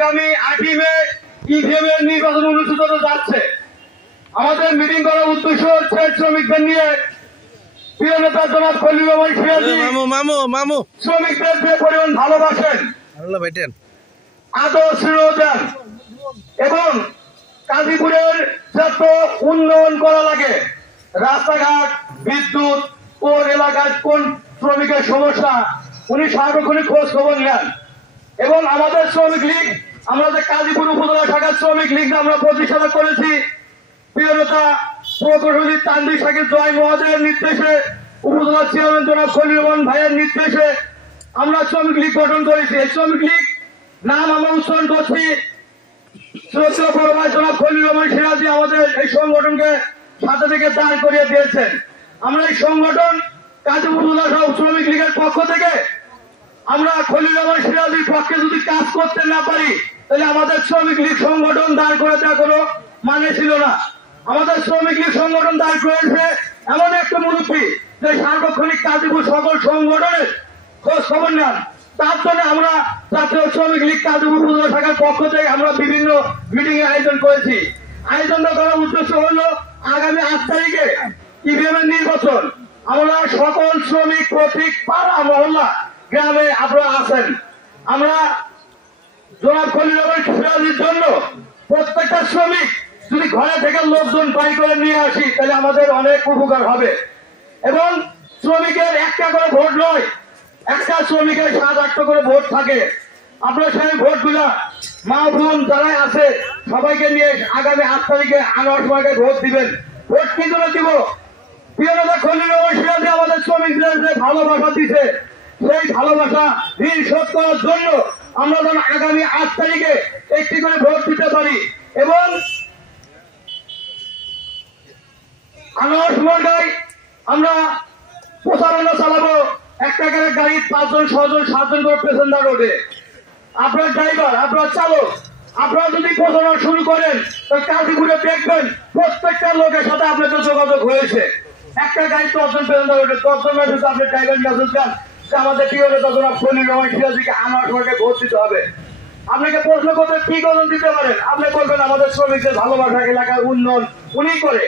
আগামী 8ই মে ইভিএম এর নির্বাচন অনুষ্ঠিত হতে যাচ্ছে। আমাদের মিটিং করার উদ্দেশ্য হচ্ছে শ্রমিকদের নিয়ে প্রিয় নেতা জনাব খলিল রহমান সিরাজী শ্রমিকদের যে পরিমাণ ভালোবাসেন, আদর স্নেহ দেন এবং গাজীপুরের যত উন্নয়ন করা লাগে, রাস্তাঘাট, বিদ্যুৎ, কোন এলাকায় কোন শ্রমিকের সমস্যা, উনি সার্বক্ষণিক খোঁজ খবর নেন। এবং আমাদের শ্রমিক লীগ, আমরা যে গাজীপুর উপজেলা শাখার শ্রমিক লীগ আমরা প্রতিষ্ঠা করেছি প্রিয় নেতা প্রকৌশলী তানভীর শাকিল জয় মহোদয়ের নির্দেশে, উপজেলা চেয়ারম্যান জনাব খলিল রহমান ভাইয়ের নির্দেশে আমরা শ্রমিক লীগ গঠন করেছি। এই শ্রমিক লীগ নাম আমরা উচ্চারণ করছি শ্রদ্ধেয় বড় ভাই জনাব খলিল রহমান সিরাজী আমাদের এই সংগঠনকে সাথে থেকে দাঁড় করিয়ে দিয়েছেন। আমরা এই সংগঠন গাজীপুর উপজেলা শ্রমিক লীগের পক্ষ থেকে আমরা খলিল রহমান সিরাজীর পক্ষে যদি কাজ করতে না পারি তাহলে আমাদের শ্রমিক লীগ সংগঠন দাঁড় করে দেওয়া কোনো মানে ছিল না। আমাদের শ্রমিক লীগ সংগঠন দাঁড় করেছে এমন একটা মুরব্বী যে সার্বক্ষণিক গাজীপুর সকল সংগঠনের খোঁজ খবর নেন। তার জন্য আমরা জাতীয় শ্রমিক লীগ গাজীপুর উপজেলা শাখার পক্ষ থেকে আমরা বিভিন্ন মিটিং এর আয়োজন করেছি। আয়োজন করার উদ্দেশ্য হলো আগামী 8 তারিখে ইভিএম এর নির্বাচন। আমরা সকল শ্রমিক প্রতীক পাড়া মহল্লা গ্রামে আপনারা আছেন। আমরা জনাব খলিল রহমান সিরাজীর জন্য প্রত্যেকটা শ্রমিক যদি ঘরে থেকে লোকজন বাই করে নিয়ে আসি তাহলে আমাদের অনেক উপকার হবে। এবং শ্রমিকের একটা করে ভোট নয়, একটা শ্রমিকের 7-8টা করে ভোট থাকে। আপনার সেই ভোটগুলা মা বোন যারাই আছে সবাইকে নিয়ে আগামী 8 তারিখে আনোয়ার সবাইকে ভোট দিবেন। ভোট কি করে দিব? প্রিয় নেতা খলিল রহমান সিরাজী আমাদের শ্রমিকদের যে ভালোবাসা দিছে, সেই ভালোবাসা ঋণ শোধ করার জন্য আমরা যেন আগামী 8 তারিখে একটি করে ভোট দিতে পারি। এবং আনোয়ার সমার্গায় আমরা প্রচারণা চালাবো। একটা করে গাড়ি 5জন 6জন 7জন করে প্যাসেঞ্জার ওঠে। আপনার ড্রাইভার, আপনার চালক, আপনারা যদি প্রচারণা শুরু করেন তাহলে গাজীপুরে দেখবেন প্রত্যেকটা লোকের সাথে আপনার যোগাযোগ হয়েছে। একটা গাড়ি 10জন প্যাসেঞ্জার ওঠে, 10জন মেসেজ আপনি ড্রাইভার মেসেজ দেন যে আমাদের প্রিয় নেতা জনাব খলিল রহমান সিরাজীকে আনোয়ার সমার্গায় ভোট দিতে হবে। আপনাকে প্রশ্ন করতে কি কজন দিতে পারেন? আপনি বলবেন আমাদের শ্রমিকদের ভালোবাসা এলাকার উন্নয়ন উনি করে।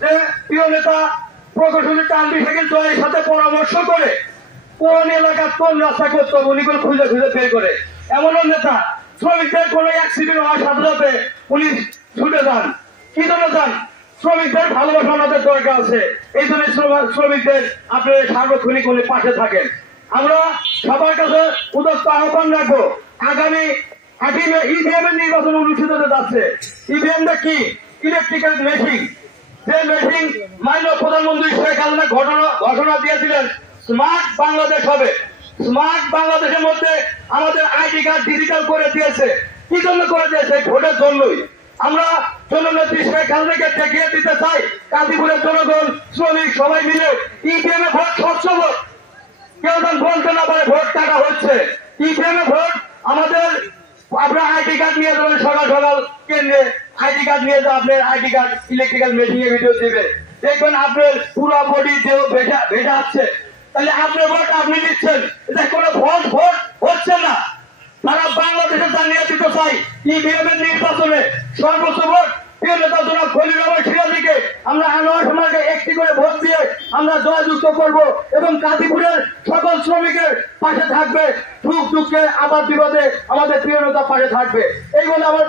যে প্রিয় নেতা প্রকৌশলী তানভীর শাকিল জয়ের সাথে পরামর্শ করে কোন এলাকার কোন রাস্তা করতে হবে উনি করে খুঁজে খুঁজে বের করে। এমনও নেতা শ্রমিকদের কোন অ্যাক্সিডেন্ট হওয়ার সাথে সাথে উনি ছুটে যান। কি জন্য যান? শ্রমিকদের ভালোবাসা আমাদের দরকার আছে, এই জন্য শ্রমিকদের আপনি সার্বক্ষণিক উনি পাশে থাকেন। আমরা সবার কাছে উদ্যোক্ত আহ্বান রাখবো, আগামী 8ই মে ইভিএম এর নির্বাচন অনুষ্ঠিত হতে যাচ্ছে। ইভিএমটা কি? Electrical machine. যে মেশিন মাননীয় প্রধানমন্ত্রী শেখ হাসিনা ঘোষণা দিয়েছিলেন স্মার্ট বাংলাদেশ হবে। স্মার্ট বাংলাদেশের মধ্যে আমাদের আইডি কার্ড ডিজিটাল করে দিয়েছে। কি জন্য করে দিয়েছে? ভোটের জন্যই। আমরা জননেত্রী শেখ হাসিনাকে দেখিয়ে দিতে চাই গাজীপুরের জনগণ, শ্রমিক সবাই মিলে ইভিএম এ ভোট স্বচ্ছ ভোট। কেউ যেন বলতে না পারে ভোট টাকা হচ্ছে। ইভিএম এ ভোট আমাদের আপনার আইডি কার্ড নিয়ে যাবেন, সকাল সকাল কেন্দ্রে আইডি কার্ড নিয়ে যাবেন, আপনার আইডি কার্ড ইলেকট্রিক্যাল মেশিন এ ভিডিও দিবে, দেখবেন আপনার পুরো বডি দেহ ভেজা আছে। তাহলে আপনার ভোট আপনি দিচ্ছেন, এটা কোনো ভোট হচ্ছে না। সারা বাংলাদেশে জানিয়ে দিতে চাই ইভিএম এর নির্বাচনে সর্বোচ্চ ভোট প্রিয় নেতা জনাব খলিল রহমান সিরাজীকে আমরা আনোয়ার সমাজকে একটি করে ভোট দিয়ে আমরা জয়যুক্ত করব এবং গাজীপুরের সকল শ্রমিকের পাশে থাকবে, সুখ দুঃখে আবার বিপদে আমাদের প্রিয় নেতা পাশে থাকবে। এই বলে আমার